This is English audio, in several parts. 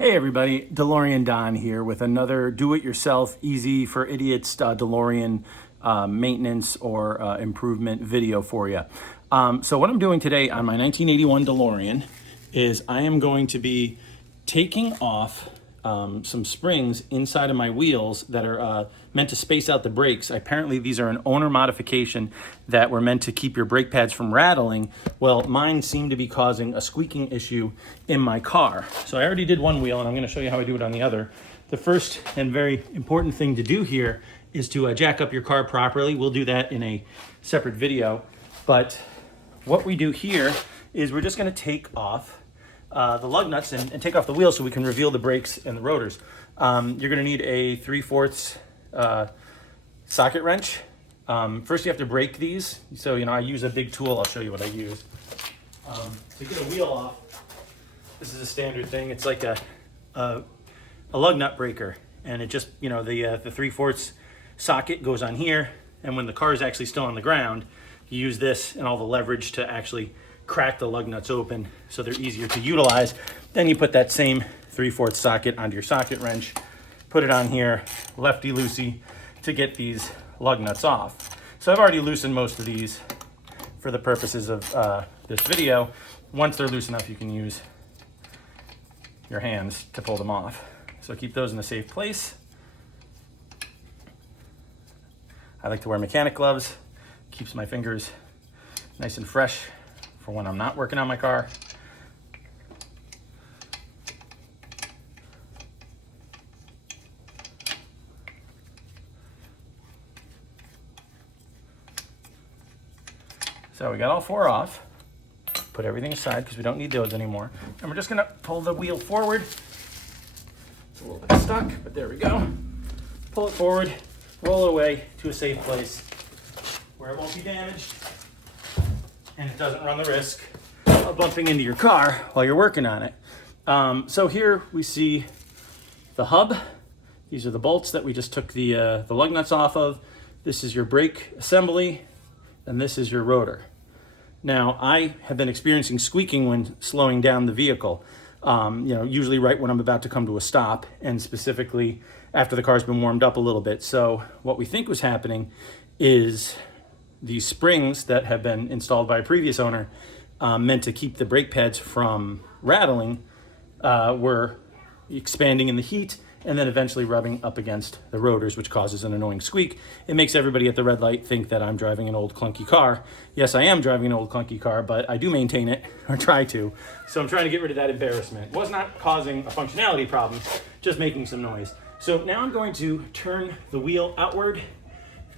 Hey everybody, DeLorean Don here with another do-it-yourself, easy for idiots DeLorean maintenance or improvement video for you. So what I'm doing today on my 1981 DeLorean is I am going to be taking off some springs inside of my wheels that are meant to space out the brakes. Apparently these are an owner modification that were meant to keep your brake pads from rattling. Well, mine seem to be causing a squeaking issue in my car. So I already did one wheel and I'm gonna show you how I do it on the other. The first and very important thing to do here is to jack up your car properly. We'll do that in a separate video. But what we do here is we're just gonna take off the lug nuts and take off the wheels so we can reveal the brakes and the rotors. You're gonna need a 3/4 socket wrench. First you have to break these. So, I use a big tool. I'll show you what I use. To get a wheel off, this is a standard thing. It's like a lug nut breaker. And it just, the 3/4 socket goes on here. And when the car is actually still on the ground, you use this and all the leverage to actually crack the lug nuts open so they're easier to utilize. Then you put that same 3/4 socket onto your socket wrench, put it on here, lefty-loosey, to get these lug nuts off. So I've already loosened most of these for the purposes of this video. Once they're loose enough, you can use your hands to pull them off. So keep those in a safe place. I like to wear mechanic gloves. Keeps my fingers nice and fresh for when I'm not working on my car. So we got all four off. Put everything aside because we don't need those anymore. And we're just gonna pull the wheel forward. It's a little bit stuck, but there we go. Pull it forward, roll it away to a safe place where it won't be damaged and it doesn't run the risk of bumping into your car while you're working on it. So here we see the hub. These are the bolts that we just took the lug nuts off of. This is your brake assembly, and this is your rotor. Now, I have been experiencing squeaking when slowing down the vehicle, usually right when I'm about to come to a stop, and specifically after the car's been warmed up a little bit. So what we think was happening is these springs that have been installed by a previous owner, meant to keep the brake pads from rattling, were expanding in the heat and then eventually rubbing up against the rotors, which causes an annoying squeak. It makes everybody at the red light think that I'm driving an old clunky car. Yes, I am driving an old clunky car, but I do maintain it, or try to. So I'm trying to get rid of that embarrassment. It was not causing a functionality problem, just making some noise. So now I'm going to turn the wheel outward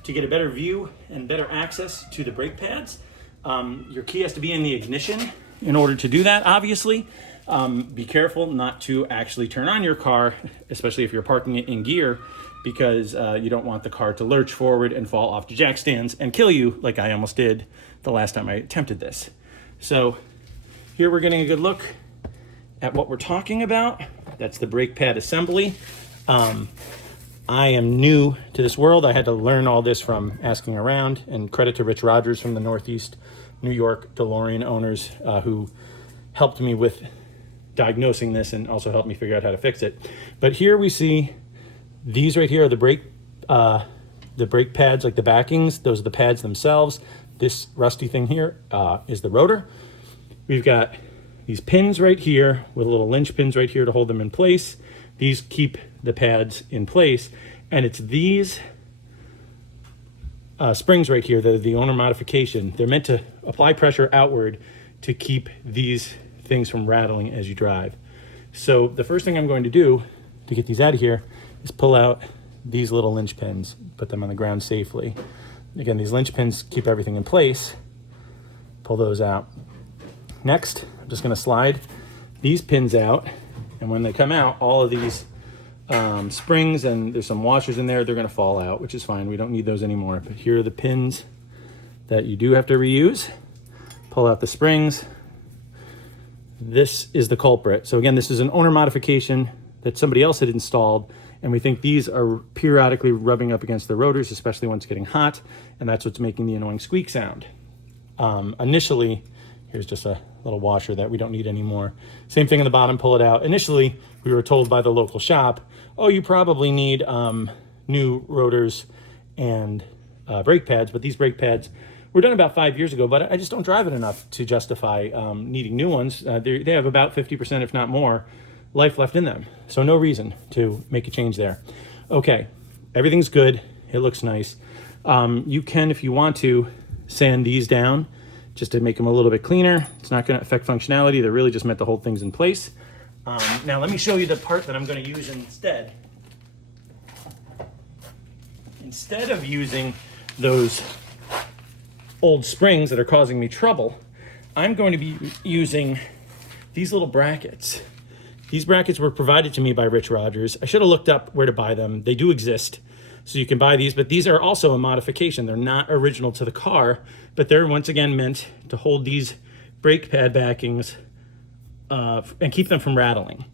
to get a better view and better access to the brake pads. Your key has to be in the ignition in order to do that, obviously. Be careful not to actually turn on your car, especially if you're parking it in gear, because you don't want the car to lurch forward and fall off the jack stands and kill you like I almost did the last time I attempted this. So here we're getting a good look at what we're talking about. That's the brake pad assembly. I am new to this world. I had to learn all this from asking around, and credit to Rich Rogers from the Northeast New York DeLorean Owners, who helped me with diagnosing this and also helped me figure out how to fix it. But here we see these right here are the brake pads, like the backings. Those are the pads themselves. This rusty thing here is the rotor. We've got these pins right here with little linch pins right here to hold them in place. These keep the pads in place, and it's these springs right here that are the owner modification. They're meant to apply pressure outward to keep these things from rattling as you drive. So the first thing I'm going to do to get these out of here is pull out these little linch pins, put them on the ground safely. Again, these linch pins keep everything in place. Pull those out. Next, I'm just going to slide these pins out, and when they come out, all of these springs, and there's some washers in there, they're going to fall out, which is fine. We don't need those anymore. But here are the pins that you do have to reuse. Pull out the springs. This is the culprit. So again, this is an owner modification that somebody else had installed, and we think these are periodically rubbing up against the rotors, especially when it's getting hot, and that's what's making the annoying squeak sound. Initially, Here's just a little washer that we don't need anymore. Same thing on the bottom, pull it out. Initially, we were told by the local shop, oh, you probably need new rotors and brake pads, but these brake pads were done about 5 years ago, but I just don't drive it enough to justify needing new ones. They have about 50%, if not more, life left in them. So no reason to make a change there. Okay, everything's good. It looks nice. You can, if you want to, sand these down just to make them a little bit cleaner. It's not going to affect functionality. They're really just meant to hold things in place. Now let me show you the part that I'm going to use instead. Instead of using those old springs that are causing me trouble, I'm going to be using these little brackets. These brackets were provided to me by Rich Rogers. I should have looked up where to buy them. They do exist, so you can buy these, but these are also a modification. They're not original to the car, but they're once again meant to hold these brake pad backings and keep them from rattling.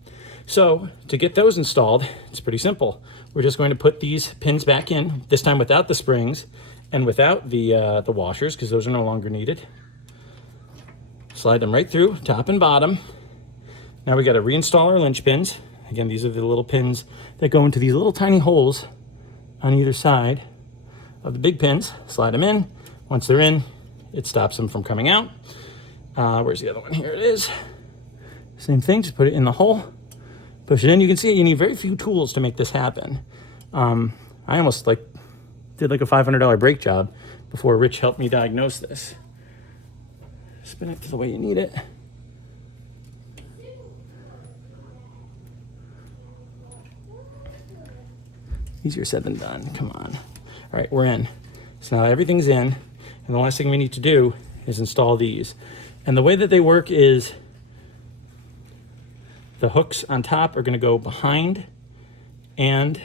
So to get those installed, it's pretty simple. We're just going to put these pins back in, this time without the springs and without the washers, because those are no longer needed. Slide them right through, top and bottom. Now we got to reinstall our linch pins. Again, these are the little pins that go into these little tiny holes on either side of the big pins. Slide them in. Once they're in, it stops them from coming out. Where's the other one? Here it is. Same thing, just put it in the hole, push it in. You can see you need very few tools to make this happen. I almost did like a $500 brake job before Rich helped me diagnose this. Spin it to the way you need it. Easier said than done, come on. All right, we're in. So now everything's in, and the last thing we need to do is install these. And the way that they work is the hooks on top are gonna go behind and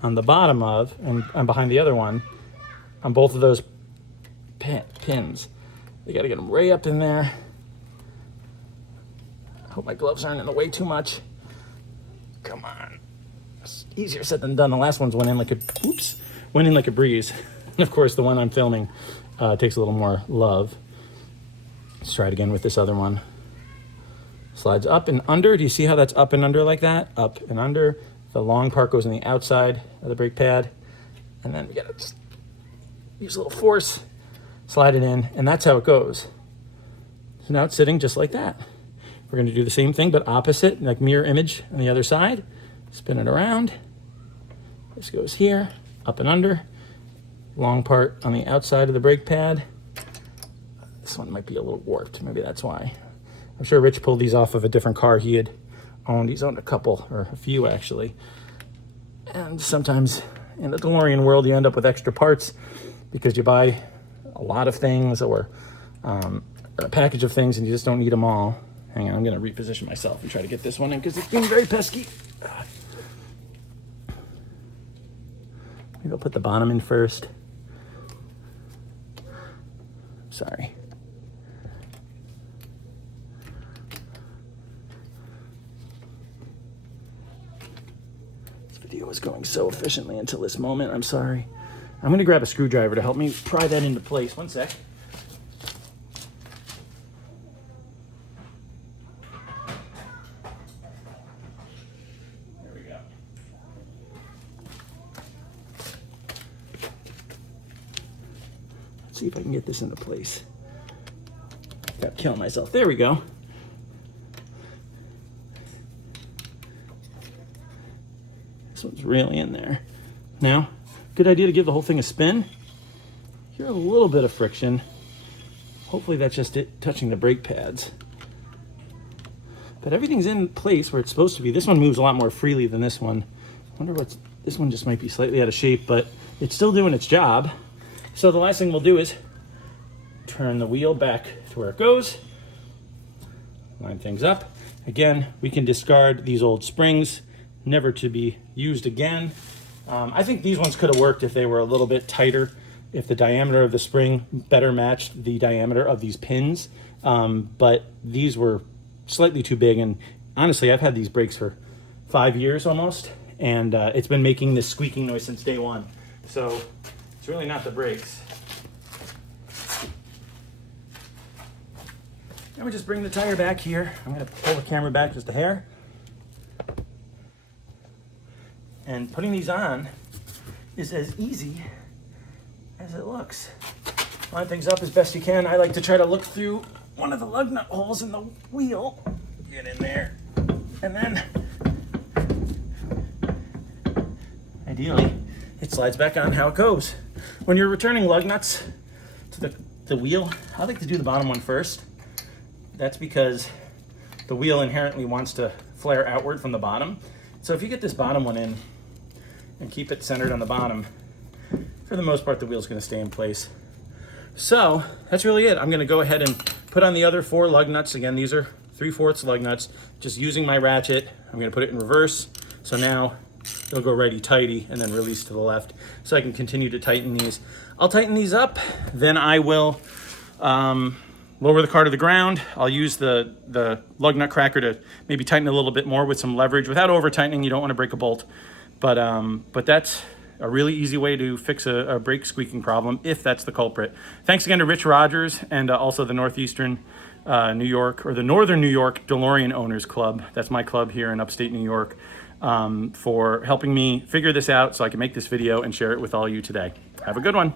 on the bottom of, and behind the other one, on both of those pins. You gotta get them way up in there. I hope my gloves aren't in the way too much. Come on. It's easier said than done. The last ones went in like a breeze. And of course, the one I'm filming takes a little more love. Let's try it again with this other one. Slides up and under. Do you see how that's up and under like that? Up and under. The long part goes on the outside of the brake pad. And then we gotta just use a little force, slide it in, and that's how it goes. So now it's sitting just like that. We're gonna do the same thing, but opposite, like mirror image on the other side. Spin it around. This goes here, up and under. Long part on the outside of the brake pad. This one might be a little warped, maybe that's why. I'm sure Rich pulled these off of a different car he had owned. He's owned a couple, or a few actually. And sometimes in the DeLorean world, you end up with extra parts because you buy a lot of things or a package of things and you just don't need them all. Hang on, I'm gonna reposition myself and try to get this one in because it's being very pesky. Maybe I'll put the bottom in first. Sorry. This video was going so efficiently until this moment. I'm sorry. I'm gonna grab a screwdriver to help me pry that into place. One sec. There we go. Let's see if I can get this into place. Got killing myself. There we go. This one's really in there. Now, good idea to give the whole thing a spin. Hear a little bit of friction. Hopefully that's just it touching the brake pads. But everything's in place where it's supposed to be. This one moves a lot more freely than this one. I wonder what's, this one just might be slightly out of shape, but it's still doing its job. So the last thing we'll do is turn the wheel back to where it goes. Line things up. Again, we can discard these old springs, never to be used again. I think these ones could have worked if they were a little bit tighter, if the diameter of the spring better matched the diameter of these pins. But these were slightly too big, and honestly, I've had these brakes for 5 years almost, and it's been making this squeaking noise since day one. So it's really not the brakes. And we just bring the tire back here. I'm gonna pull the camera back just a hair. And putting these on is as easy as it looks. Line things up as best you can. I like to try to look through one of the lug nut holes in the wheel. Get in there. And then, ideally, it slides back on how it goes. When you're returning lug nuts to the wheel, I like to do the bottom one first. That's because the wheel inherently wants to flare outward from the bottom. So if you get this bottom one in and keep it centered on the bottom, for the most part, the wheel's gonna stay in place. So that's really it. I'm gonna go ahead and put on the other 4 lug nuts. Again, these are 3/4 lug nuts. Just using my ratchet, I'm gonna put it in reverse. So now it'll go righty-tighty and then release to the left. So I can continue to tighten these. I'll tighten these up, then I will lower the car to the ground. I'll use the lug nut cracker to maybe tighten a little bit more with some leverage without over tightening. You don't want to break a bolt, but that's a really easy way to fix a brake squeaking problem if that's the culprit. Thanks again to Rich Rogers and also the Northeastern New York, or the Northern New York DeLorean Owners Club. That's my club here in upstate New York, for helping me figure this out so I can make this video and share it with all you today. Have a good one.